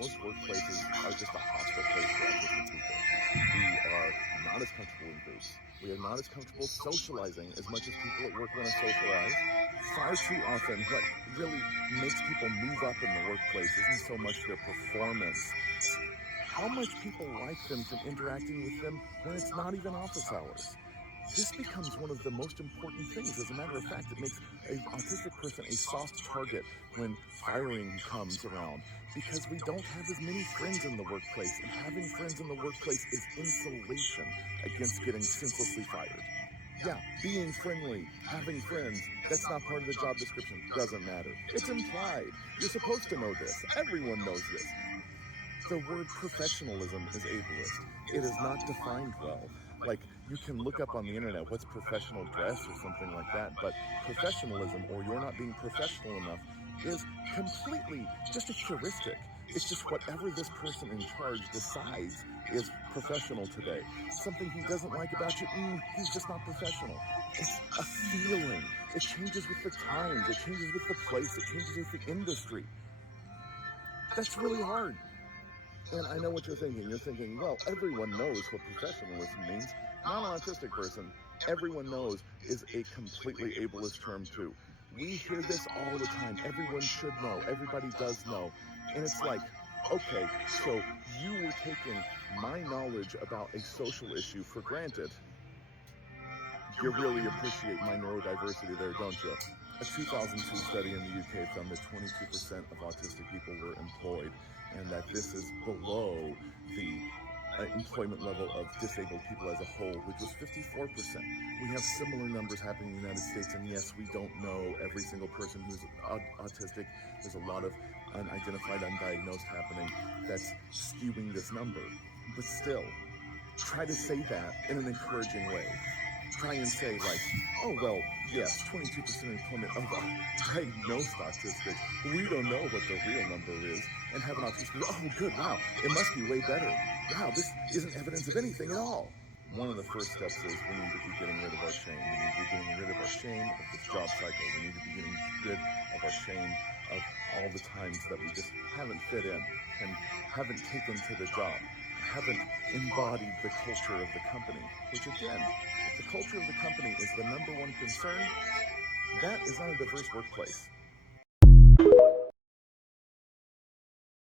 Most workplaces are just a hostile place for autistic people. We are not as comfortable in groups. We are not as comfortable socializing as much as people at work want to socialize. Far too often, what really makes people move up in the workplace isn't so much their performance, how much people like them from interacting with them when it's not even office hours. This becomes one of the most important things. As a matter of fact, it makes an autistic person a soft target when firing comes around because we don't have as many friends in the workplace, and having friends in the workplace is insulation against getting senselessly fired. Yeah, being friendly, having friends, that's not part of the job description. Doesn't matter. It's implied. You're supposed to know this. Everyone knows this. The word professionalism is ableist. It is not defined well. Like, you can look up on the internet what's professional dress or something like that, but professionalism, or you're not being professional enough, is completely just a heuristic. It's just whatever this person in charge decides is professional today. Something he doesn't like about you, he's just not professional. It's a feeling. It changes with the times. It changes with the place. It changes with the industry. That's really hard. And I know what you're thinking. You're thinking, well, everyone knows what professionalism means. Not an autistic person. Everyone knows is a completely ableist term too. We hear this all the time. Everyone should know. Everybody does know. And it's like, okay, so you were taking my knowledge about a social issue for granted. You really appreciate my neurodiversity there, don't you? A 2002 study in the UK found that 22% of autistic people were employed, and that this is below the employment level of disabled people as a whole, which was 54%. We have similar numbers happening in the United States, and yes, we don't know every single person who's autistic. There's a lot of unidentified, undiagnosed happening that's skewing this number. But still, try to say that in an encouraging way. Try and say, like, oh, well, yes, 22% employment of diagnosed autistics. We don't know what the real number is. And have an autistic, oh, good, wow, it must be way better. Wow, this isn't evidence of anything at all. One of the first steps is we need to be getting rid of our shame. We need to be getting rid of our shame of this job cycle. We need to be getting rid of our shame of all the times that we just haven't fit in and haven't taken to the job, haven't embodied the culture of the company, which again, if the culture of the company is the number one concern, that is not a diverse workplace.